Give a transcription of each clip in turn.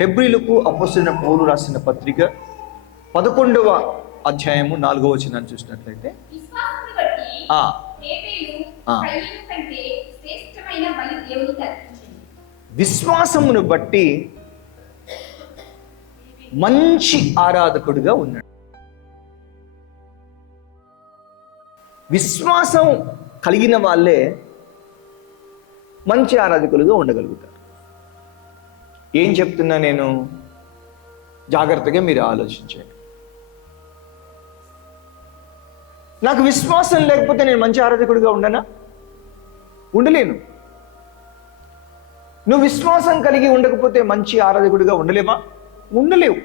హెబ్రీలకు అపోస్తలుడైన పౌలు రాసిన పత్రిక 11వ అధ్యాయము 4వ వచనాన్ని చూసినట్లయితే, విశ్వాసమును బట్టి మంచి ఆరాధకుడిగా ఉన్నాడు. విశ్వాసం కలిగిన వాళ్ళే మంచి ఆరాధకులుగా ఉండగలుగుతారు. ఏం చెప్తున్నా నేను? జాగ్రత్తగా మీరు ఆలోచించండి. నాకు విశ్వాసం లేకపోతే నేను మంచి ఆరాధకుడిగా ఉండనా? ఉండలేను. నువ్వు విశ్వాసం కలిగి ఉండకపోతే మంచి ఆరాధకుడిగా ఉండలేవా? ఉండలేవు.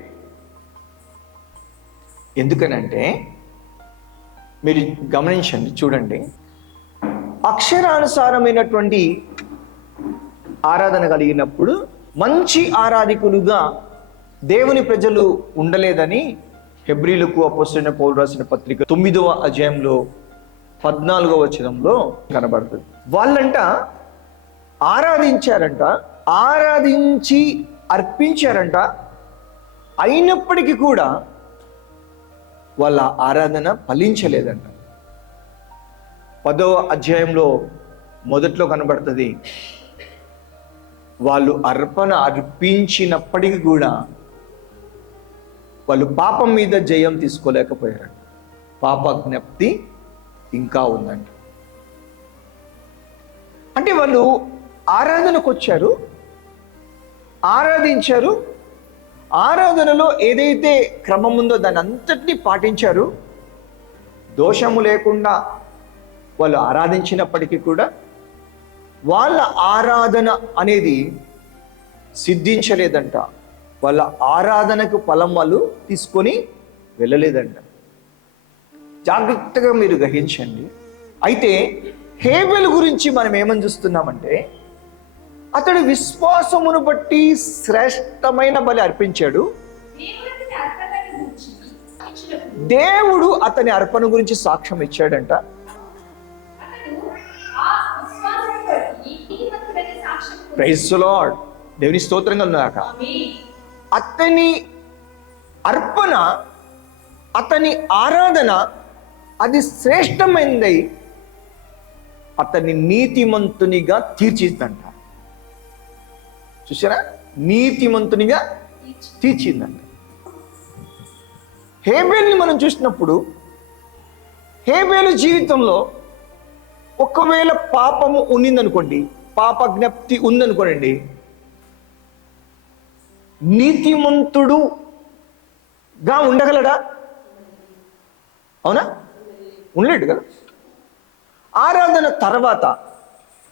ఎందుకనంటే మీరు గమనించండి, చూడండి, అక్షరానుసారమైనటువంటి ఆరాధన కలిగినప్పుడు మంచి ఆరాధకులుగా దేవుని ప్రజలు ఉండలేదని హెబ్రీలకు అపోస్తలుడైన పౌలు రాసిన పత్రిక 9వ అధ్యాయంలో 14వ వచనంలో కనబడుతుంది. వాళ్ళంట ఆరాధించారంట, ఆరాధించి అర్పించారంట, అయినప్పటికీ కూడా వాళ్ళ ఆరాధన ఫలించలేదంట. 10వ అధ్యాయంలో మొదట్లో కనబడుతుంది, వాళ్ళు అర్పణ అర్పించినప్పటికీ కూడా వాళ్ళు పాపం మీద జయం తీసుకోలేకపోయారంట. పాప జ్ఞప్తి ఇంకా ఉందంట. అంటే వాళ్ళు ఆరాధనకు వచ్చారు, ఆరాధించారు, ఆరాధనలో ఏదైతే క్రమం ఉందో దాన్ని అంతటినీ పాటించారు, దోషము లేకుండా వాళ్ళు ఆరాధించినప్పటికీ కూడా వాళ్ళ ఆరాధన అనేది సిద్ధించలేదంట. వాళ్ళ ఆరాధనకు ఫలం వాళ్ళు తీసుకొని వెళ్ళలేదంట. జాగ్రత్తగా మీరు గ్రహించండి. అయితే హేబెలు గురించి మనం ఏమని చూస్తున్నామంటే, అతడు విశ్వాసమును బట్టి శ్రేష్టమైన బలి అర్పించాడు. దేవుడు అతని అర్పణ గురించి సాక్ష్యం ఇచ్చాడంట. Praise the lord. దేవుని స్తోత్రంగా ఉన్నాక అతని అర్పణ, అతని ఆరాధన అది శ్రేష్టమైనదై అతన్ని నీతిమంతునిగా తీర్చిదంట. చూసారా? నీతిమంతునిగా తీర్చిందంట. హేబేలుని మనం చూసినప్పుడు, హేబేలు జీవితంలో ఒకవేళ పాపము ఉన్నిందనుకోండి, పాప జ్ఞప్తి ఉందనుకోండి, నీతిమంతుడుగా ఉండగలడా? అవునా? ఉండలేడు కదా. ఆరాధన తర్వాత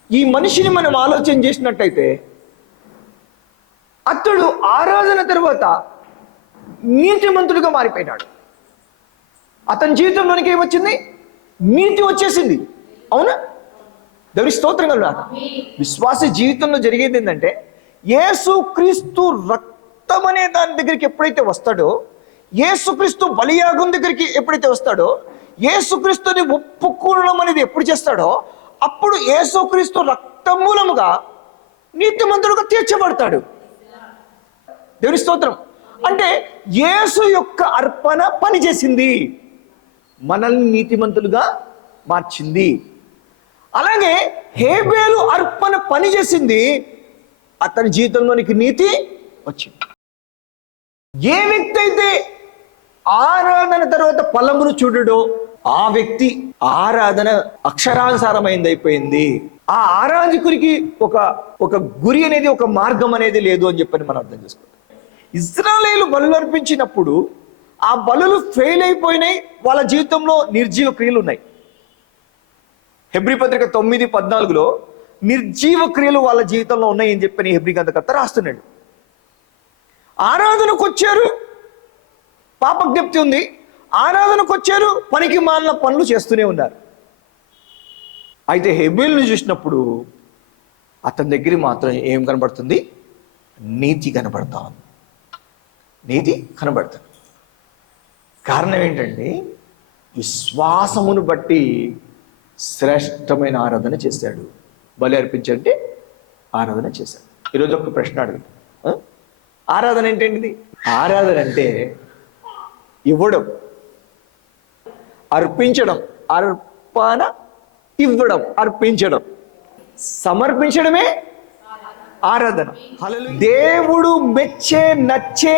ఈ మనిషిని మనం ఆలోచన చేసినట్టయితే, అతడు ఆరాధన తర్వాత నీతిమంతుడిగా మారిపోయినాడు. అతని జీవితంలోనికి ఏమొచ్చింది? నీతి వచ్చేసింది. అవునా? దేవుని స్తోత్రం కలుగుగాక. విశ్వాస జీవితంలో జరిగేది ఏంటంటే, యేసుక్రీస్తు రక్తం అనే దాని దగ్గరికి ఎప్పుడైతే వస్తాడో, యేసుక్రీస్తు బలియాగం దగ్గరికి ఎప్పుడైతే వస్తాడో, యేసుక్రీస్తుని ఒప్పుకోవడం అనేది ఎప్పుడు చేస్తాడో, అప్పుడు యేసుక్రీస్తు రక్తం మూలముగా నీతిమంతుడుగా తీర్చబడతాడు. దేవుని స్తోత్రం. అంటే యేసు యొక్క అర్పణ పనిచేసింది, మనల్ని నీతిమంతులుగా మార్చింది. అలాగే హేబేలు అర్పణ పనిచేసింది, అతని జీవితంలోనికి నీతి వచ్చింది. ఏ వ్యక్తి అయితే ఆరాధన తర్వాత ఫలమును చూడడో ఆ వ్యక్తి ఆరాధన అక్షరానుసారమైంది అయిపోయింది. ఆ ఆరాధకుడికి ఒక గురి అనేది, ఒక మార్గం అనేది లేదు అని చెప్పని మనం అర్థం చేసుకోవాలి. ఇశ్రాయేలు బలులు అర్పించినప్పుడు ఆ బలులు ఫెయిల్ అయిపోయినాయి. వాళ్ళ జీవితంలో నిర్జీవ క్రియలు ఉన్నాయి. హెబ్రీ పత్రిక 9:14లో నిర్జీవ క్రియలు వాళ్ళ జీవితంలో ఉన్నాయి అని చెప్పని హెబ్రీ గ్రంథకర్త రాస్తున్నాడు. ఆరాధనకు వచ్చారు, పాపజ్ఞప్తి ఉంది. ఆరాధనకు వచ్చారు, పనికి మాలిన పనులు చేస్తూనే ఉన్నారు. అయితే హేబేలును చూసినప్పుడు అతని దగ్గర మాత్రం ఏం కనబడుతుంది? నీతి కనబడతా ఉంది. నీతి కనబడుతుంది. కారణం ఏంటంటే, విశ్వాసమును బట్టి శ్రేష్టమైన ఆరాధన చేశాడు. బలి అర్పించంటే ఆరాధన చేశాడు. ఈరోజు ఒక ప్రశ్న అడుగుతాను, ఆరాధన ఏంటండి? ఆరాధన అంటే ఇవ్వడం, అర్పించడం. అర్పణ, ఇవ్వడం, అర్పించడం, సమర్పించడమే ఆరాధన. దేవుడు మెచ్చే, నచ్చే,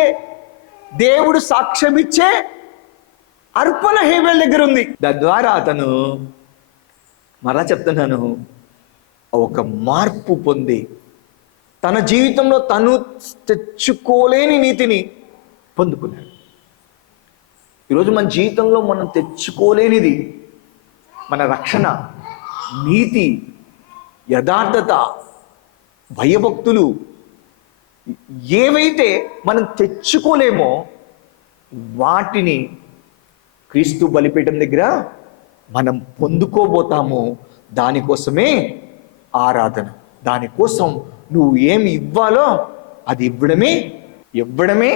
దేవుడు సాక్ష్యమిచ్చే అర్పణ హేబేల్ దగ్గర ఉంది. తద్వారా అతను, మరలా చెప్తున్నాను, ఒక మార్పు పొంది తన జీవితంలో తను తెచ్చుకోలేని నీతిని పొందుకున్నాడు. ఈరోజు మన జీవితంలో మనం తెచ్చుకోలేనిది మన రక్షణ, నీతి, యథార్థత, భయభక్తులు ఏవైతే మనం తెచ్చుకోలేమో వాటిని క్రీస్తు బలిపీఠం దగ్గర మనం పొందుకోబోతాము. దానికోసమే ఆరాధన. దానికోసం నువ్వు ఏమి ఇవ్వాలో అది ఇవ్వడమే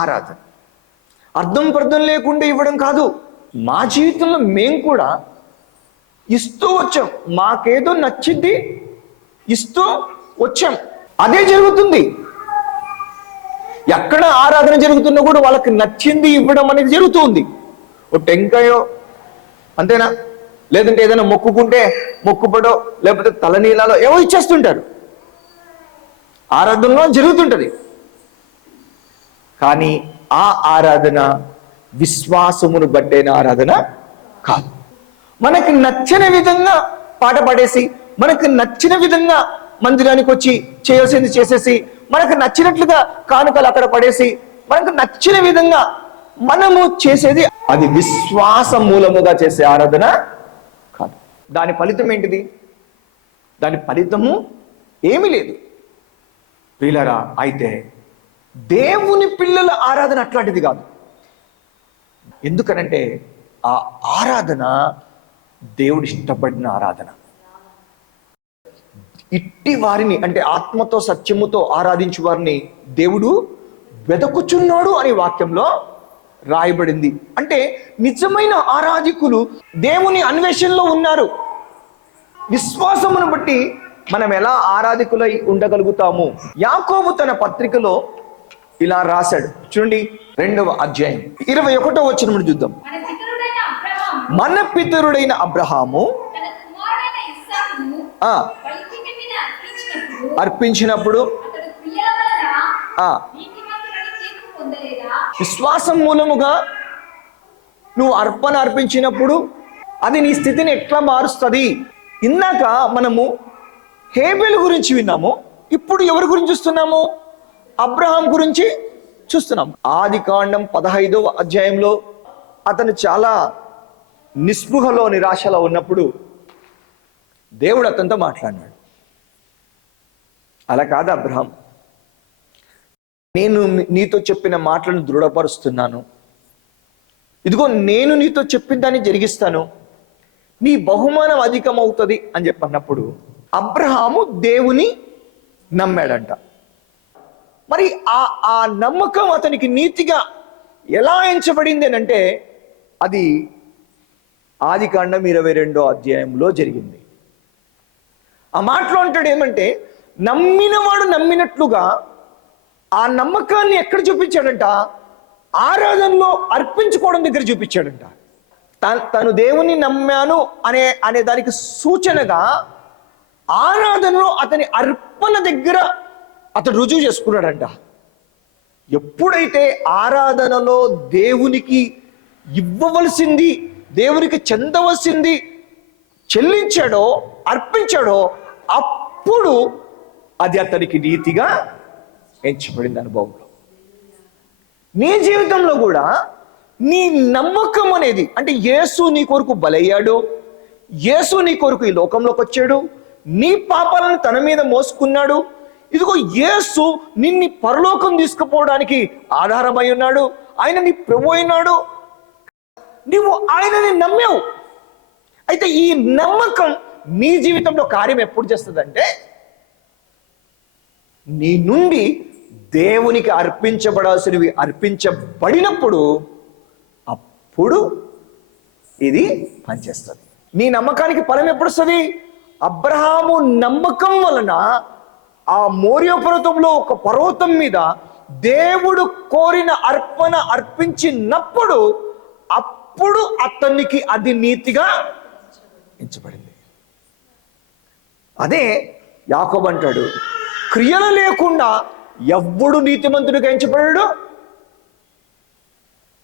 ఆరాధన. అర్థం పర్థం లేకుండా ఇవ్వడం కాదు. మా జీవితంలో మేము కూడా ఇస్తూ వచ్చాం. మాకేదో నచ్చింది ఇస్తూ వచ్చాం. అదే జరుగుతుంది. ఎక్కడ ఆరాధన జరుగుతున్నా కూడా వాళ్ళకి నచ్చింది ఇవ్వడం అనేది జరుగుతుంది. ఓ టెంకాయో అంతేనా, లేదంటే ఏదైనా మొక్కుకుంటే మొక్కుబడో, లేకపోతే తలనీలాలో ఏవో ఇచ్చేస్తుంటారు. ఆరాధనలో జరుగుతుంటది. కానీ ఆ ఆరాధన విశ్వాసమును బట్టైన ఆరాధన కాదు. మనకి నచ్చిన విధంగా పాట పాడేసి, మనకు నచ్చిన విధంగా మందిరానికి వచ్చి చేయాల్సింది చేసేసి, మనకు నచ్చినట్లుగా కానుకలు అక్కడ పడేసి, మనకు నచ్చిన విధంగా మనము చేసేది అది విశ్వాస మూలముగా చేసే ఆరాధన కాదు. దాని ఫలితం ఏంటిది? దాని ఫలితము ఏమీ లేదు. ప్రియులారా, అయితే దేవుని పిల్లల ఆరాధన అట్లాంటిది కాదు. ఎందుకనంటే ఆ ఆరాధన దేవుడు ఇష్టపడిన ఆరాధన. ఇట్టి వారిని, అంటే ఆత్మతో సత్యముతో ఆరాధించు వారిని దేవుడు వెదకుచున్నాడు అని వాక్యంలో రాయబడింది. అంటే నిజమైన ఆరాధికులు దేవుని అన్వేషణలో ఉన్నారు. విశ్వాసమును బట్టి మనం ఎలా ఆరాధికులై ఉండగలుగుతాము? యాకోబు తన పత్రికలో ఇలా రాశాడు. చూడండి, 2వ అధ్యాయం 21వ వచనం చూద్దాం. మన పితరుడైన అబ్రహాము అర్పించినప్పుడు విశ్వాసం మూలముగా నువ్వు అర్పణ అర్పించినప్పుడు అది నీ స్థితిని ఎట్లా మారుస్తుంది? ఇందాక మనము హేబేలు గురించి విన్నాము. ఇప్పుడు ఎవరి గురించి చూస్తున్నాము? అబ్రహాం గురించి చూస్తున్నాం. ఆదికాండం 15వ అధ్యాయంలో అతను చాలా నిస్పృహలో, నిరాశలో ఉన్నప్పుడు దేవుడు అతనితో మాట్లాడినాడు. అలా కాదు అబ్రహాం, నేను నీతో చెప్పిన మాటలను దృఢపరుస్తున్నాను. ఇదిగో నేను నీతో చెప్పిన దాన్ని జరిగిస్తాను. నీ బహుమానం అధికమవుతుంది అని చెప్పన్నప్పుడు అబ్రహాము దేవుని నమ్మాడంట. మరి ఆ నమ్మకం అతనికి నీతిగా ఎలా ఎంచబడింది అని అంటే అది ఆదికాండం 22వ అధ్యాయంలో జరిగింది. ఆ మాటలో అంటాడు ఏమంటే, నమ్మినవాడు నమ్మినట్లుగా ఆ నమ్మకాన్ని ఎక్కడ చూపించాడంట? ఆరాధనలో అర్పించుకోవడం దగ్గర చూపించాడంట. తను దేవుని నమ్మాను అనే దానికి సూచనగా ఆరాధనలో అతని అర్పణ దగ్గర అతడు రుజువు చేసుకున్నాడంట. ఎప్పుడైతే ఆరాధనలో దేవునికి ఇవ్వవలసింది, దేవునికి చెందవలసింది చెల్లించాడో, అర్పించాడో, అప్పుడు అది అతనికి నీతిగా ఎంచబడింది అనుభవంలో. నీ జీవితంలో కూడా నీ నమ్మకం అనేది, అంటే యేసు నీ కొరకు బలయ్యాడు, యేసు నీ కొరకు ఈ లోకంలోకి వచ్చాడు, నీ పాపాలను తన మీద మోసుకున్నాడు. ఇదిగో యేసు నిన్ను పరలోకం తీసుకుపోవడానికి ఆధారమై ఉన్నాడు. ఆయన నీ ప్రభు అయినాడు. నువ్వు ఆయనని నమ్మావు. అయితే ఈ నమ్మకం నీ జీవితంలో కార్యం ఎప్పుడు చేస్తుందంటే, నీ నుండి దేవునికి అర్పించబడాల్సినవి అర్పించబడినప్పుడు అప్పుడు ఇది పనిచేస్తుంది. నీ నమ్మకానికి ఫలం ఎప్పుడు వస్తుంది? అబ్రహాము నమ్మకం వలన ఆ మోరియా పర్వతంలో, ఒక పర్వతం మీద దేవుడు కోరిన అర్పణ అర్పించినప్పుడు అప్పుడు అతనికి అది నీతిగా ఎంచబడింది. అదే యాకోబు అంటాడు, క్రియలు లేకుండా ఎవ్వడు నీతిమంతుడిగా ఎంచబడడు.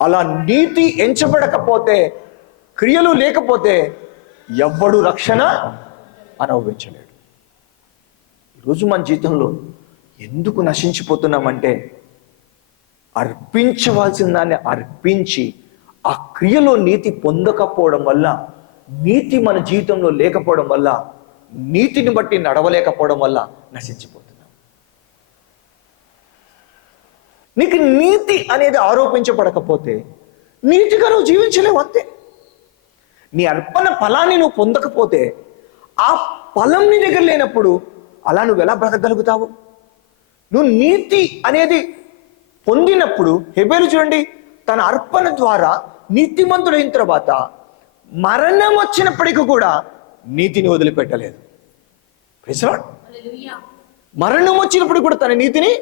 అలా నీతి ఎంచబడకపోతే, క్రియలు లేకపోతే ఎవ్వడు రక్షణ అనుభవించలేడు. ఈరోజు మన జీవితంలో ఎందుకు నశించిపోతున్నామంటే, అర్పించవలసిన దాన్ని అర్పించి ఆ క్రియలో నీతి పొందకపోవడం వల్ల, నీతి మన జీవితంలో లేకపోవడం వల్ల, నీతిని బట్టి నడవలేకపోవడం వల్ల నశించిపోతున్నాం. నీకు నీతి అనేది ఆరోపించబడకపోతే నీతిగా నువ్వు జీవించలేవు, అంతే. నీ అర్పణ ఫలాన్ని నువ్వు పొందకపోతే, ఆ ఫలం నీ దగ్గర లేనప్పుడు అలా నువ్వు ఎలా బ్రతకగలుగుతావు? నువ్వు నీతి అనేది పొందినప్పుడు, హెబెలు చూడండి, తన అర్పణ ద్వారా నీతిమంతుడైన తర్వాత మరణం వచ్చినప్పటికీ కూడా నీతిని వదిలిపెట్టలేదు. మరణం వచ్చినప్పుడు కూడా తన నీతిని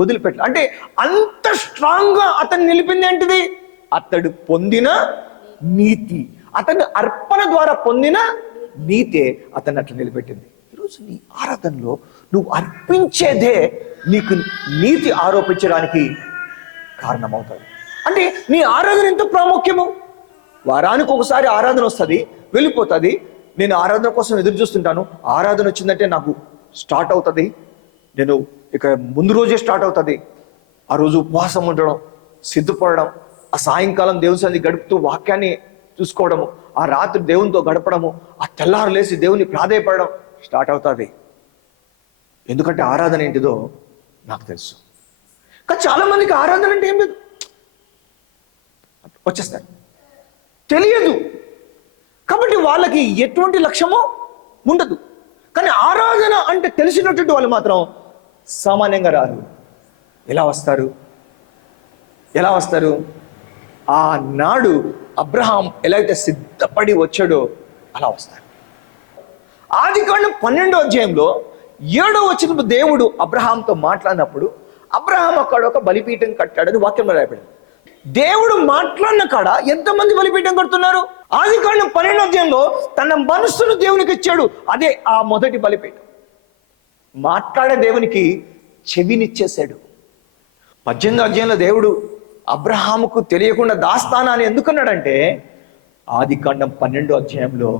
వదిలిపెట్టలేదు. అంటే అంత స్ట్రాంగ్ గా అతను నిలిపింది ఏంటిది? అతడు పొందిన నీతి, అతను అర్పణ ద్వారా పొందిన నీతే అతన్ని అట్లా నిలబెట్టింది. ఈరోజు నీ ఆరాధనలో నువ్వు అర్పించేదే నీకు నీతి ఆరోపించడానికి కారణమవుతుంది. అంటే నీ ఆరాధన ఎంత ప్రాముఖ్యము. వారానికి ఒకసారి ఆరాధన వస్తుంది, వెళ్ళిపోతుంది. నేను ఆరాధన కోసం ఎదురు చూస్తుంటాను. ఆరాధన వచ్చిందంటే నాకు స్టార్ట్ అవుతుంది, నేను ఇక ముందు రోజే స్టార్ట్ అవుతుంది. ఆ రోజు ఉపవాసం ఉండడం, సిద్ధపడడం, ఆ సాయంకాలం దేవుని సన్నిధి గడుపుతూ వాక్యాన్ని చూసుకోవడము, ఆ రాత్రి దేవునితో గడపడము, ఆ తెల్లారు లేసి దేవుని ప్రాధేయపడడం స్టార్ట్ అవుతుంది. ఎందుకంటే ఆరాధన ఏంటిదో నాకు తెలుసు. కానీ చాలా మందికి ఆరాధన అంటే ఏం లేదు, వచ్చేస్తారు, తెలియదు. కాబట్టి వాళ్ళకి ఎటువంటి లక్ష్యమో ఉండదు. కానీ ఆరాధన అంటే తెలిసినటువంటి వాళ్ళు మాత్రం సామాన్యంగా రారు. ఎలా వస్తారు? ఆ నాడు అబ్రహాం ఎలా అయితే సిద్ధపడి వచ్చాడో అలా వస్తారు. ఆదికాండం 12వ అధ్యాయంలో 7వ వచనంలో దేవుడు అబ్రహాంతో మాట్లాడినప్పుడు, అబ్రహాం అక్కడ ఒక బలిపీఠం కట్టాడని వాక్యంలో రాయబడింది. దేవుడు మాట్లాడిన కాడ ఎంతమంది బలిపీఠం కడుతున్నారు? ఆదికాండం 12వ అధ్యాయంలో తన మనస్సును దేవునికి ఇచ్చాడు. అదే ఆ మొదటి బలిపీఠం. మాట్లాడే దేవునికి చెవినిచ్చేశాడు. 18వ అధ్యాయంలో దేవుడు అబ్రహాముకు తెలియకుండా దాస్తానని ఎందుకన్నాడంటే, ఆదికాండం 12వ అధ్యాయంలో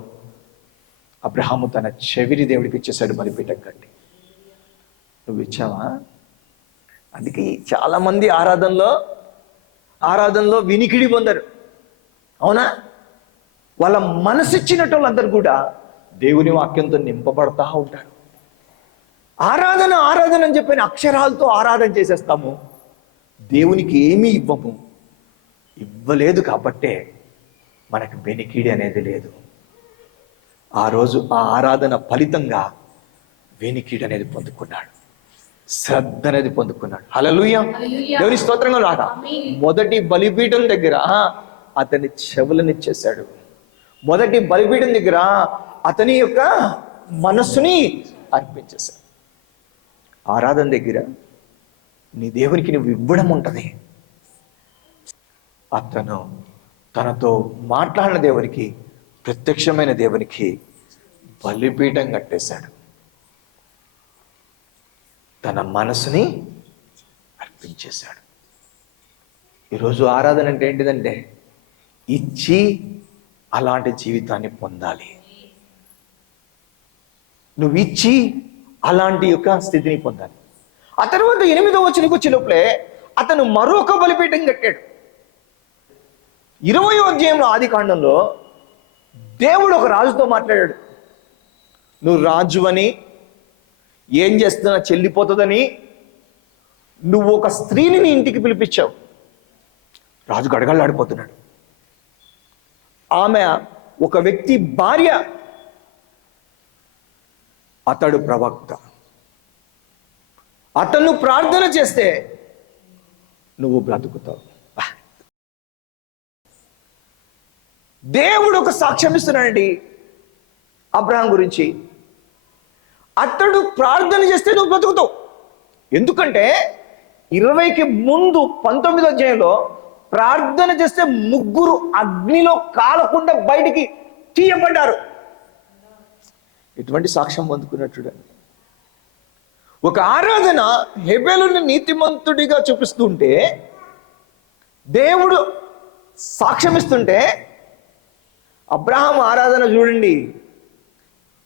అబ్రహాము తన చెవిని దేవుడికి ఇచ్చేశాడు బలిపీఠం కట్టి. నువ్వు ఇచ్చావా? అందుకే చాలా మంది ఆరాధనలో వినికిడి పొందరు, అవునా? వాళ్ళ మనసిచ్చినట్టు వాళ్ళందరూ కూడా దేవుని వాక్యంతో నింపబడతా ఉంటారు. ఆరాధన అని చెప్పిన అక్షరాలతో ఆరాధన చేసేస్తాము, దేవునికి ఏమీ ఇవ్వలేదు. కాబట్టే మనకు వెనికిడి అనేది లేదు. ఆ రోజు ఆ ఆరాధన ఫలితంగా వెనికిడి అనేది పొందుకున్నాడు, శ్రద్ధ అనేది పొందుకున్నాడు. హల్లెలూయా, దేవుని స్తోత్రంగా రాగా. మొదటి బలిపీఠం దగ్గర అతని చెవులనిచ్చేశాడు. మొదటి బలిపీఠం దగ్గర అతని యొక్క మనస్సుని అర్పించేశాడు. ఆరాధన దగ్గర నీ దేవునికి నువ్వు ఇవ్వడం ఉంటుంది. అతను తనతో మాట్లాడిన దేవునికి, ప్రత్యక్షమైన దేవునికి బలిపీఠం కట్టేశాడు. తన మనసుని అర్పించేశాడు. ఈరోజు ఆరాధన అంటే ఏంటిదంటే, ఇచ్చి అలాంటి జీవితాన్ని పొందాలి. నువ్వు ఇచ్చి అలాంటి యొక్క స్థితిని పొందాలి. ఆ తర్వాత 8వ వచనంకి వచ్చే లోపలే అతను మరొక బలిపీఠం కట్టాడు. 20వ అధ్యాయంలో ఆదికాండంలో దేవుడు ఒక రాజుతో మాట్లాడాడు. నువ్వు రాజు అని, ఏం చేస్తున్నా చెల్లిపోతుందని నువ్వు ఒక స్త్రీని నీ ఇంటికి పిలిపించావు. రాజు గడగడలాడిపోతున్నాడు. ఆమె ఒక వ్యక్తి భార్య, అతడు ప్రవక్త. అతను ప్రార్థన చేస్తే నువ్వు బ్రతుకుతావు. దేవుడు ఒక సాక్ష్యం ఇస్తున్నాడండి అబ్రహాం గురించి. అతడు ప్రార్థన చేస్తే నువ్వు బ్రతుకుతావు. ఎందుకంటే 20కి ముందు 19వ అధ్యాయంలో ప్రార్థన చేస్తే 3 అగ్నిలో కాలకుండా బయటికి తీయబడ్డారు. ఎటువంటి సాక్ష్యం పొందుకున్నట్టు. ఒక ఆరాధన హెబెలుని నీతిమంతుడిగా చూపిస్తుంటే, దేవుడు సాక్ష్యం ఇస్తుంటే, అబ్రహాం ఆరాధన చూడండి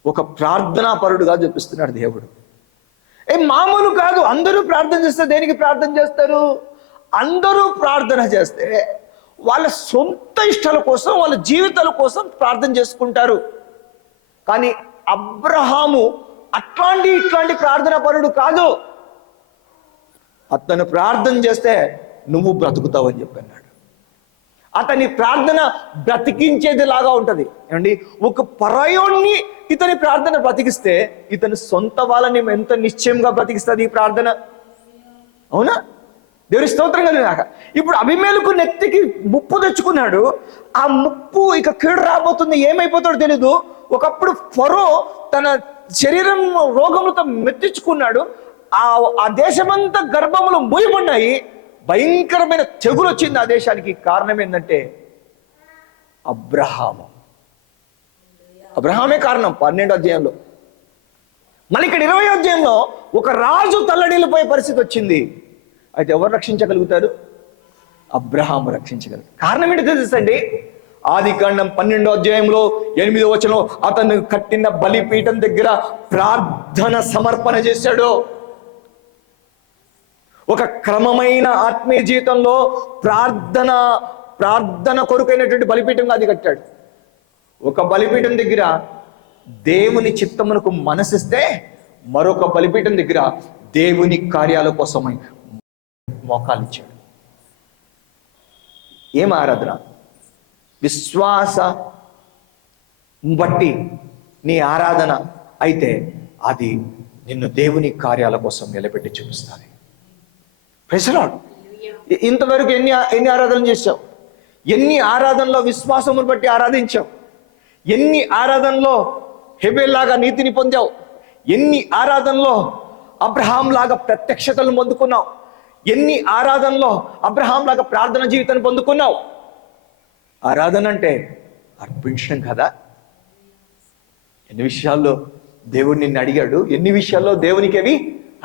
ఒక ప్రార్థనాపరుడుగా చూపిస్తున్నాడు దేవుడు. మామూలు కాదు. అందరూ ప్రార్థన చేస్తే దేనికి ప్రార్థన చేస్తారు? అందరూ ప్రార్థన చేస్తే వాళ్ళ సొంత ఇష్టాల కోసం, వాళ్ళ జీవితాల కోసం ప్రార్థన చేసుకుంటారు. కానీ అబ్రహాము ఇట్లాంటి ప్రార్థనా పరుడు కాదు. అతను ప్రార్థన చేస్తే నువ్వు బ్రతుకుతావు అని చెప్పన్నాడు. అతని ప్రార్థన బ్రతికించేది లాగా ఉంటది. ఏమండి, ఒక పరాయోణ్ణి ఇతని ప్రార్థన బ్రతికిస్తే ఇతని సొంత వాళ్ళని ఎంత నిశ్చయంగా బ్రతికిస్తుంది ఈ ప్రార్థన. అవునా? దేవుని స్తోత్రం కలిగినాక ఇప్పుడు అబీమెలెకు నెత్తికి ముప్పు తెచ్చుకున్నాడు. ఆ ముప్పు ఇక కీడు రాబోతుంది, ఏమైపోతాడో తెలీదు. ఒకప్పుడు ఫరో తన శరీరం రోగములతో మెత్తించుకున్నాడు. ఆ దేశమంతా గర్భములు మూయబడినాయి. భయంకరమైన తెగులు వచ్చింది ఆ దేశానికి. కారణం ఏంటంటే అబ్రహామే కారణం. 12వ అధ్యాయంలో. మళ్ళీ ఇక్కడ 20వ అధ్యాయంలో ఒక రాజు తల్లడిల్లిపోయే పరిస్థితి వచ్చింది. అయితే ఎవరు రక్షించగలుగుతారు? అబ్రహాము రక్షించగలుగుతారు. కారణం ఏంటో తెలుసండి? ఆదికాండం 12వ అధ్యాయంలో 8వ వచనంలో అతను కట్టిన బలిపీఠం దగ్గర ప్రార్థన సమర్పణ చేశాడు. ఒక క్రమమైన ఆత్మీయ జీవితంలో ప్రార్థన కొరకైనటువంటి బలిపీఠంగా అది కట్టాడు. ఒక బలిపీఠం దగ్గర దేవుని చిత్తమునకు మనసిస్తే, మరొక బలిపీఠం దగ్గర దేవుని కార్యాల కోసమై మోకాలు ఇచ్చాడు. ఏం ఆరాధన? విశ్వాస బట్టి నీ ఆరాధన అయితే అది నిన్ను దేవుని కార్యాల కోసం నిలబెట్టి చూపిస్తుంది. Praise the lord. ఇంతవరకు ఎన్ని ఆరాధనలు చేశావు? ఎన్ని ఆరాధనలో విశ్వాసమును బట్టి ఆరాధించావు? ఎన్ని ఆరాధనలో హెబెల్ లాగా నీతిని పొందావు? ఎన్ని ఆరాధనలో అబ్రహాం లాగా ప్రత్యక్షతలను పొందుకున్నావు? ఎన్ని ఆరాధనలో అబ్రహాం లాగా ప్రార్థన జీవితాన్ని పొందుకున్నావు? ఆరాధన అంటే అర్పించడం కదా. ఎన్ని విషయాల్లో దేవుడు నిన్ను అడిగాడు, ఎన్ని విషయాల్లో దేవునికి అవి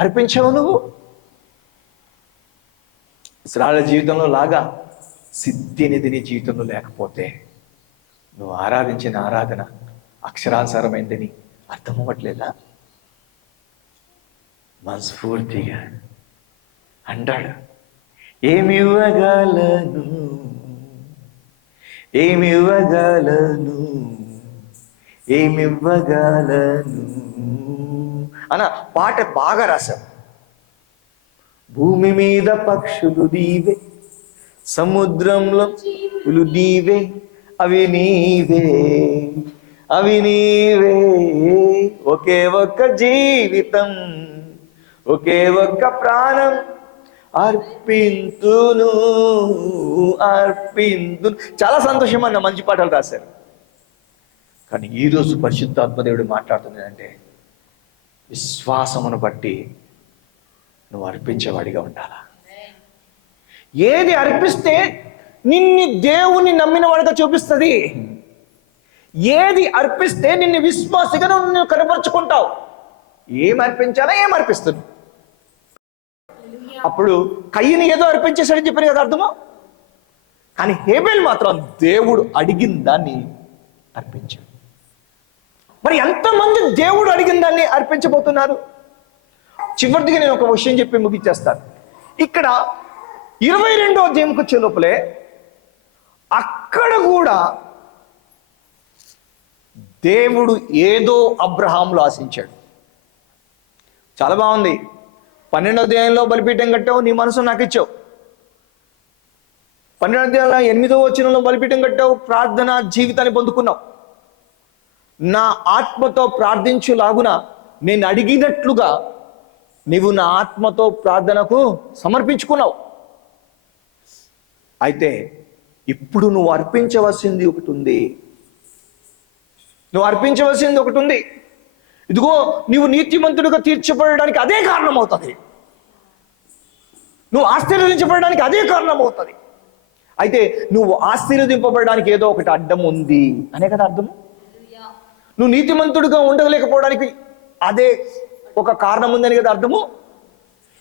అర్పించావు నువ్వు? ఇశ్రాయేలు జీవితంలో లాగా సిద్ధి అనేది నీ జీవితంలో లేకపోతే నువ్వు ఆరాధించిన ఆరాధన అక్షరానుసారమైందని అర్థం అవ్వట్లేదా? మనస్ఫూర్తిగా అంటాడు, ఏమివ్వగలను అన్న పాట బాగా రాశాం. భూమి మీద పక్షులు నీవే, సముద్రంలో పులు నీవే, అవి నీవే ఒకే ఒక్క జీవితం, ఒకే ఒక్క ప్రాణం అర్పింతును. చాలా సంతోషం అన్న, మంచి పాటలు రాశారు. కానీ ఈరోజు పరిశుద్ధాత్మదేవుడు మాట్లాడుతున్నాడంటే విశ్వాసమును బట్టి నువ్వు అర్పించేవాడిగా ఉండాలా. ఏది అర్పిస్తే నిన్ను దేవుని నమ్మిన వాడిగా చూపిస్తుంది. ఏది అర్పిస్తే నిన్ను విశ్వాసిగా నువ్వు కనపరుచుకుంటావు. ఏం అర్పించాలా, ఏం అర్పిస్తుంది? అప్పుడు కయ్యని ఏదో అర్పించేశాడని చెప్పారు కదా అర్థమో. కానీ హేబెల్ మాత్రం దేవుడు అడిగిన దాన్ని అర్పించాడు. మరి ఎంతమంది దేవుడు అడిగిన దాన్ని అర్పించబోతున్నారు? చివరిదిగా నేను ఒక విషయం చెప్పి ముగించేస్తాను. ఇక్కడ 22వ అధ్యాయంకి వచ్చే లోపలే అక్కడ కూడా దేవుడు ఏదో అబ్రహాంలో ఆశించాడు. చాలా బాగుంది. 12వ అధ్యాయంలో బలిపీఠం కట్టావు, నీ మనసు నాకు ఇచ్చావు. 12వ అధ్యాయంలో 8వ వచనంలో బలిపీఠం కట్టావు, ప్రార్థన జీవితాన్ని పొందుకున్నావు. నా ఆత్మతో ప్రార్థించులాగున నేను అడిగినట్లుగా నీవు నా ఆత్మతో ప్రార్థనకు సమర్పించుకున్నావు. అయితే ఇప్పుడు నువ్వు అర్పించవలసింది ఒకటి ఉంది. ఇదిగో నీవు నీతిమంతుడిగా తీర్చబడడానికి అదే కారణమవుతుంది. నువ్వు ఆశీర్వదించబడడానికి అదే కారణం అవుతుంది. అయితే నువ్వు ఆశీర్వదింపబడడానికి ఏదో ఒకటి అడ్డం ఉంది అనే కదా అర్థము. నువ్వు నీతిమంతుడిగా ఉండలేకపోవడానికి అదే ఒక కారణం ఉందని కదా అర్థము.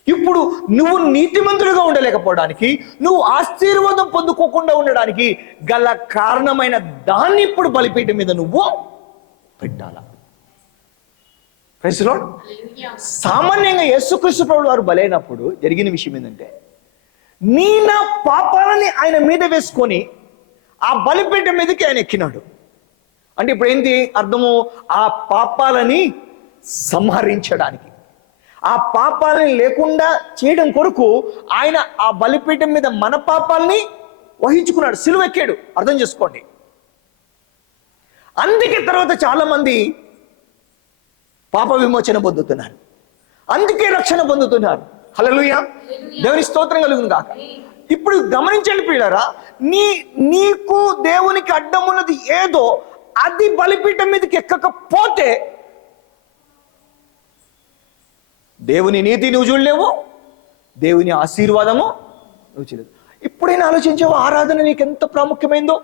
ఇప్పుడు నువ్వు నీతిమంతుడిగా ఉండలేకపోవడానికి, నువ్వు ఆశీర్వాదం పొందుకోకుండా ఉండడానికి గల కారణమైన దాన్ని ఇప్పుడు బలిపీఠం మీద నువ్వు పెట్టాలా. Praise the lord. సామాన్యంగా యేసుక్రీస్తు ప్రభువు వారు బలైనప్పుడు జరిగిన విషయం ఏంటంటే, నా పాపాలని ఆయన మీద వేసుకొని ఆ బలిపీఠం మీదకి ఆయన ఎక్కినాడు. అంటే ఇప్పుడు ఏంటి అర్థము? ఆ పాపాలని సంహరించడానికి, ఆ పాపాలని లేకుండా చేయడం కొరకు ఆయన ఆ బలిపీఠం మీద మన పాపాలని వహించుకున్నాడు, సిలువ ఎక్కాడు. అర్థం చేసుకోండి. అందుకే తర్వాత చాలా మంది పాప విమోచన పొందుతున్నారు, అందుకే రక్షణ పొందుతున్నారు. హల్లెలూయా, దేవుని స్తోత్రం కలుగును గాక. ఇప్పుడు గమనించండి ప్రియులారా, నీకు దేవునికి అడ్డం ఉన్నది ఏదో అది బలిపీఠం మీదకి ఎక్కకపోతే దేవుని నీతి నువ్వు చూడలేవు, దేవుని ఆశీర్వాదము నువ్వు చూడలేవు. ఇప్పుడైనా ఆలోచించావు ఆరాధన నీకు ఎంత ప్రాముఖ్యమైందో?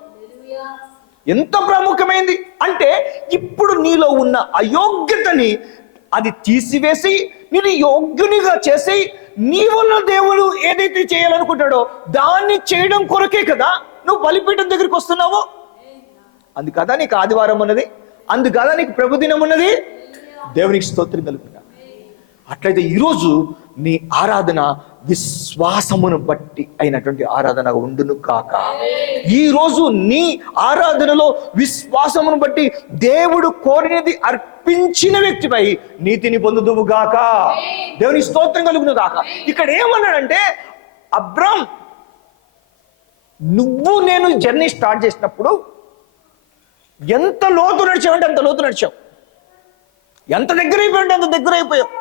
ఎంత ప్రాముఖ్యమైంది అంటే, ఇప్పుడు నీలో ఉన్న అయోగ్యతని అది తీసివేసి నేను యోగ్యునిగా చేసి నీ వల్ల దేవుడు ఏదైతే చేయాలనుకుంటాడో దాన్ని చేయడం కొరకే కదా నువ్వు బలిపీఠం దగ్గరికి వస్తున్నావు. అందుకదా నీకు ఆదివారం ఉన్నది, అందుకదా నీకు ప్రభు దినం ఉన్నది. దేవునికి స్తోత్రం కలుగుతుంది. అట్లయితే ఈరోజు నీ ఆరాధన విశ్వాసమును బట్టి అయినటువంటి ఆరాధన ఉండును కాక. ఈరోజు నీ ఆరాధనలో విశ్వాసమును బట్టి దేవుడు కోరినది అర్పించిన వ్యక్తిపై నీతిని పొందుదువు గాక. దేవుని స్తోత్రం కలుగును గాక. ఇక్కడ ఏమన్నాడంటే, అబ్రామ్ నువ్వు నేను జర్నీ స్టార్ట్ చేసినప్పుడు ఎంత లోతు నడిచావంటే అంత లోతు నడిచావు, ఎంత దగ్గర అయిపోయావంటే అంత దగ్గర అయిపోయావు.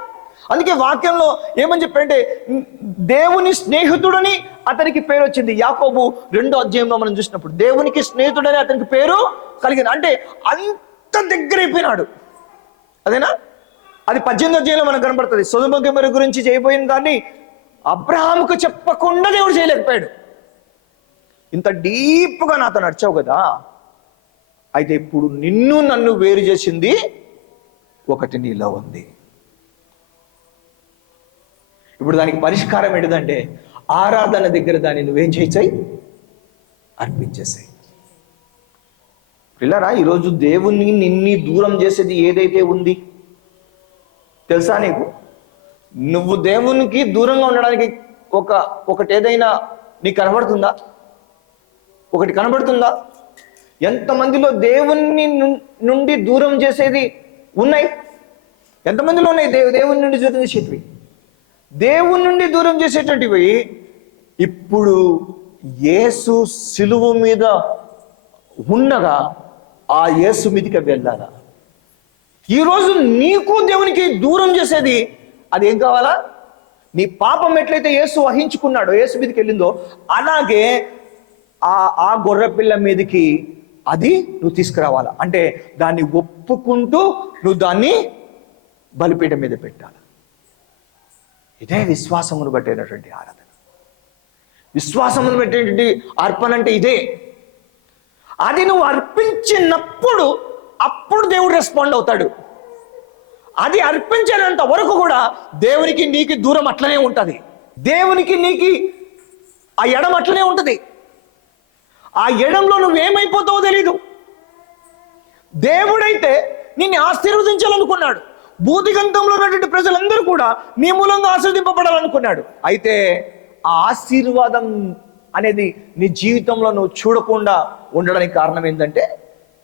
అందుకే వాక్యంలో ఏమని చెప్పారంటే, దేవుని స్నేహితుడని అతనికి పేరు వచ్చింది. యాకోబు 2వ అధ్యాయంలో మనం చూసినప్పుడు దేవునికి స్నేహితుడని అతనికి పేరు కలిగింది. అంటే అంత దగ్గర అయిపోయినాడు. అదేనా? అది 18వ అధ్యాయంలో మనకు కనబడుతుంది. సొదొమ గొమొర్రా గురించి చేయబోయిన దాన్ని అబ్రహాముకు చెప్పకుండా దేవుడు చేయలేకపోయాడు. ఇంత డీప్గా నాతో నడిచావు కదా, అయితే ఇప్పుడు నిన్ను నన్ను వేరు చేసింది ఒకటి నీలో ఉంది. ఇప్పుడు దానికి పరిష్కారం ఏంటిదంటే, ఆరాధన దగ్గర దాన్ని నువ్వేం చేసాయి? అర్పించేసాయి. పిల్లరా, ఈరోజు దేవుణ్ణి నిన్ని దూరం చేసేది ఏదైతే ఉంది తెలుసా నీకు? నువ్వు దేవునికి దూరంగా ఉండడానికి ఒకటి ఏదైనా నీకు కనబడుతుందా? ఒకటి కనబడుతుందా? ఎంతమందిలో దేవుని నుండి దూరం చేసేది ఉన్నాయి? ఎంతమందిలో ఉన్నాయి దేవుని నుండి దూరం చేసేటివి? దేవుని నుండి దూరం చేసేటటువంటివి ఇప్పుడు యేసు సిలువ మీద ఉండగా ఆ యేసు మీదకి వెళ్ళాలా? ఈరోజు నీకు దేవునికి దూరం చేసేది అది ఏం కావాలా? నీ పాపం ఎట్లయితే యేసు వహించుకున్నాడో, యేసు మీదకి వెళ్ళిందో, అలాగే ఆ గొర్రెపిల్ల మీదకి అది నువ్వు తీసుకురావాలా. అంటే దాన్ని ఒప్పుకుంటూ నువ్వు దాన్ని బలిపీఠం మీద పెట్టాలి. ఇదే విశ్వాసమును బట్టేటటువంటి ఆరాధన. విశ్వాసమును పెట్టేటువంటి అర్పణ అంటే ఇదే. అది నువ్వు అర్పించినప్పుడు అప్పుడు దేవుడు రెస్పాండ్ అవుతాడు. అది అర్పించేంత వరకు కూడా దేవునికి నీకు దూరం అట్లనే ఉంటుంది. దేవునికి నీకు ఆ ఎడం అట్లనే ఉంటుంది. ఆ ఎడంలో నువ్వేమైపోతావో తెలీదు. దేవుడైతే నిన్ను ఆశీర్వదించాలనుకున్నాడు. భూదిగంతంలో ఉన్నటువంటి ప్రజలందరూ కూడా నీ మూలంగా ఆశీర్వదింపబడాలనుకున్నాడు. అయితే ఆ ఆశీర్వాదం అనేది నీ జీవితంలో నువ్వు చూడకుండా ఉండడానికి కారణం ఏంటంటే,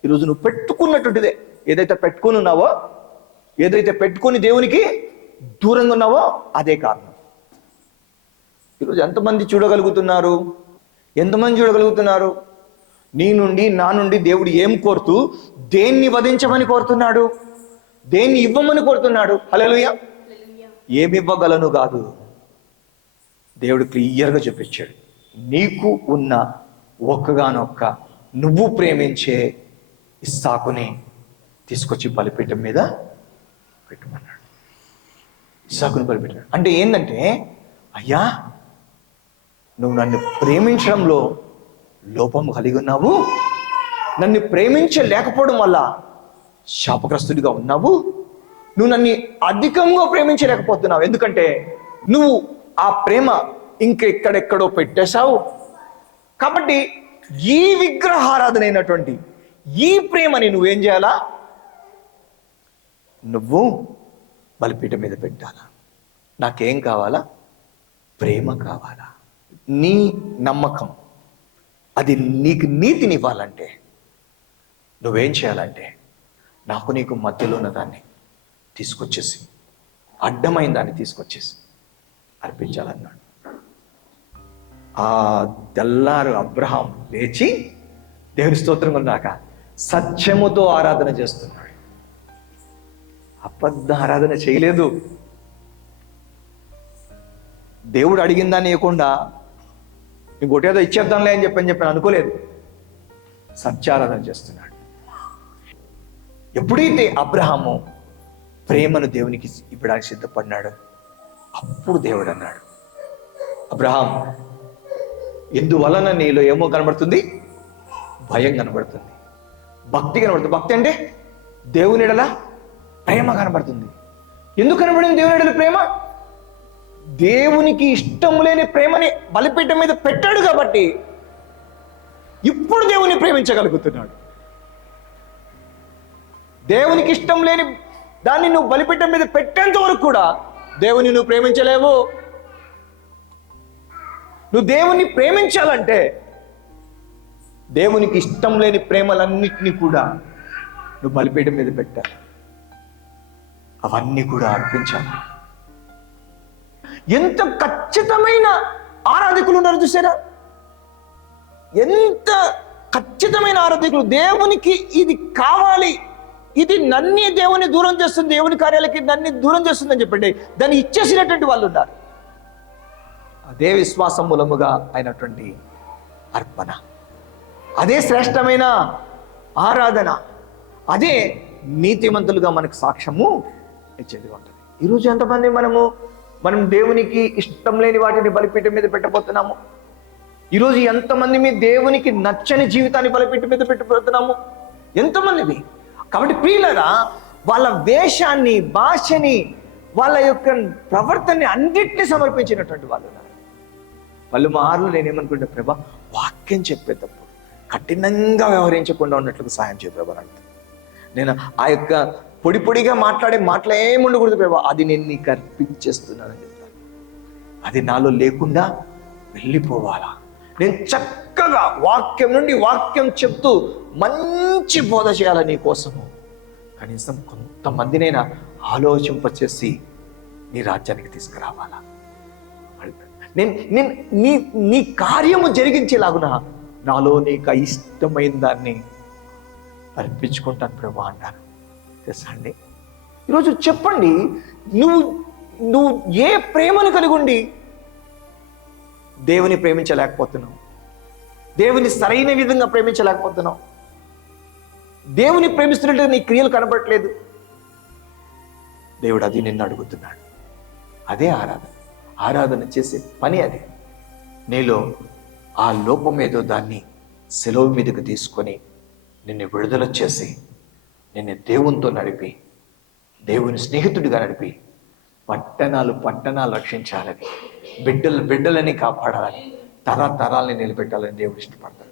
ఈరోజు నువ్వు పెట్టుకున్నటువంటిదే. ఏదైతే పెట్టుకుని ఉన్నావో, ఏదైతే పెట్టుకుని దేవునికి దూరంగా ఉన్నావో అదే కారణం. ఈరోజు ఎంతమంది చూడగలుగుతున్నారు? ఎంతమంది చూడగలుగుతున్నారు? నీ నుండి నా నుండి దేవుడు ఏం కోరుతూ దేన్ని వధించమని కోరుతున్నాడు? దేన్ని ఇవ్వమని కోరుతున్నాడు? హల్లెలూయా. ఏమి ఇవ్వగలను కాదు, దేవుడు క్లియర్గా చూపించాడు. నీకు ఉన్న ఒక్కగానొక్క నువ్వు ప్రేమించే ఇస్సాకుని తీసుకొచ్చి బలిపీఠం మీద పెట్టమన్నాడు. ఇస్సాకుని బలిపీఠం అంటే ఏంటంటే, అయ్యా నువ్వు నన్ను ప్రేమించడంలో లోపము కలిగి ఉన్నావు, నన్ను ప్రేమించలేకపోవడం వల్ల శాపగ్రస్తుడిగా ఉన్నావు, నువ్వు నన్ను అధికంగా ప్రేమించలేకపోతున్నావు, ఎందుకంటే నువ్వు ఆ ప్రేమ ఇంకెక్కడెక్కడో పెట్టేశావు. కాబట్టి ఈ విగ్రహారాధన అయినటువంటి ఈ ప్రేమని నువ్వేం చేయాలా? నువ్వు బలిపీఠం మీద పెట్టాలా. నాకేం కావాలా? ప్రేమ కావాలా. నీ నమ్మకం అది నీకు నీతినివ్వాలంటే నువ్వేం చేయాలంటే నాకు నీకు మధ్యలో ఉన్న దాన్ని తీసుకొచ్చేసి, అడ్డమైన దాన్ని తీసుకొచ్చేసి అర్పించాలన్నాడు. ఆ తెల్లారు అబ్రహాం లేచి దేవుని స్తోత్రం కొన్నాక సత్యముతో ఆరాధన చేస్తున్నాడు. అబద్ధ ఆరాధన చేయలేదు. దేవుడు అడిగిన దాన్ని ఇవ్వకుండా ఇంకోటేదో ఇచ్చేద్దాంలే అని చెప్పి అనుకోలేదు. సత్యారాధన చేస్తున్నాడు. ఎప్పుడైతే అబ్రహాము ప్రేమను దేవునికి ఇవ్వడానికి సిద్ధపడినాడు, అప్పుడు దేవుడు అన్నాడు, అబ్రహాం, ఎందువలన నీలో ఏమో కనబడుతుంది? భయం కనబడుతుంది, భక్తి కనబడుతుంది. భక్తి అంటే దేవుని ఎడల ప్రేమ కనబడుతుంది. ఎందుకు కనబడింది దేవుని ఎడల ప్రేమ? దేవునికి ఇష్టం లేని ప్రేమని బలిపీఠం మీద పెట్టాడు కాబట్టి ఇప్పుడు దేవుని ప్రేమించగలుగుతున్నాడు. దేవునికి ఇష్టం లేని దాన్ని నువ్వు బలిపీఠం మీద పెట్టేంత వరకు కూడా దేవుని నువ్వు ప్రేమించలేవు. నువ్వు దేవుని ప్రేమించాలంటే దేవునికి ఇష్టం లేని ప్రేమలన్నిటినీ కూడా నువ్వు బలిపీఠం మీద పెట్టాలి, అవన్నీ కూడా అర్పించాలి. ఎంత ఖచ్చితమైన ఆరాధకులు ఉన్నారు చూసారా? ఎంత ఖచ్చితమైన ఆరాధకులు! దేవునికి ఇది కావాలి, ఇది నన్ను దేవుని దూరం చేస్తుంది, దేవుని కార్యాలకి నన్ను దూరం చేస్తుంది అని చెప్పండి దాన్ని ఇచ్చేసినటువంటి వాళ్ళు ఉన్నారు. అదే విశ్వాసం మూలముగా అయినటువంటి అర్పణ, అదే శ్రేష్టమైన ఆరాధన, అదే నీతిమంతులుగా మనకు సాక్ష్యము ఇచ్చేదిగా ఉంటుంది. ఈరోజు ఎంతమంది మనం దేవునికి ఇష్టం లేని వాటిని బలిపీఠం మీద పెట్టబోతున్నాము? ఈరోజు ఎంతమంది మీ దేవునికి నచ్చని జీవితాన్ని బలిపీఠం మీద పెట్టబోతున్నాము? ఎంతమందివి? కాబట్టి ప్రియులరా, వాళ్ళ వేషాన్ని, భాషని, వాళ్ళ యొక్క ప్రవర్తనని అన్నిటినీ సమర్పించినటువంటి వాళ్ళు ఉన్నారు. వాళ్ళు మార్లు నేనేమనుకుంటే, ప్రభా వాక్యం చెప్పేటప్పుడు కఠినంగా వ్యవహరించకుండా ఉన్నట్లుగా సాయం చేయ ప్రభా అంటే, నేను ఆ యొక్క పొడిగా మాట్లాడే మాటలు ఏముండకూడదు ప్రభా, అది నేను నీకు అర్పించేస్తున్నానని చెప్తాను. అది నాలో లేకుండా వెళ్ళిపోవాలా. నేను చక్కగా వాక్యం నుండి వాక్యం చెప్తూ మంచి బోధ చేయాలి నీ కోసము. కనీసం కొంతమందినైనా ఆలోచింపచేసి నీ రాజ్యానికి తీసుకురావాలా. నేను నీ కార్యము జరిగించేలాగున నాలో నీకు ఇష్టమైన దాన్ని అర్పించుకుంటాను ప్రభా అన్నారు. తెలుసా అండి, ఈరోజు చెప్పండి, నువ్వు ఏ ప్రేమను కలిగి ఉండి దేవుని ప్రేమించలేకపోతున్నావు? దేవుని సరైన విధంగా ప్రేమించలేకపోతున్నావు? దేవుని ప్రేమిస్తున్నట్టు నీ క్రియలు కనబడట్లేదు. దేవుడు అది నిన్ను అడుగుతున్నాడు. అదే ఆరాధన చేసే పని అది. నీలో ఆ లోపం ఏదో దాన్ని సెలవు మీదకు తీసుకొని నిన్ను విడుదల చేసి నిన్ను దేవునితో నడిపి, దేవుని స్నేహితుడిగా నడిపి, పట్టణాలు రక్షించాలని, బిడ్డలని కాపాడాలని, తరాలని నిలబెట్టాలని దేవుడు ఇష్టపడతాడు.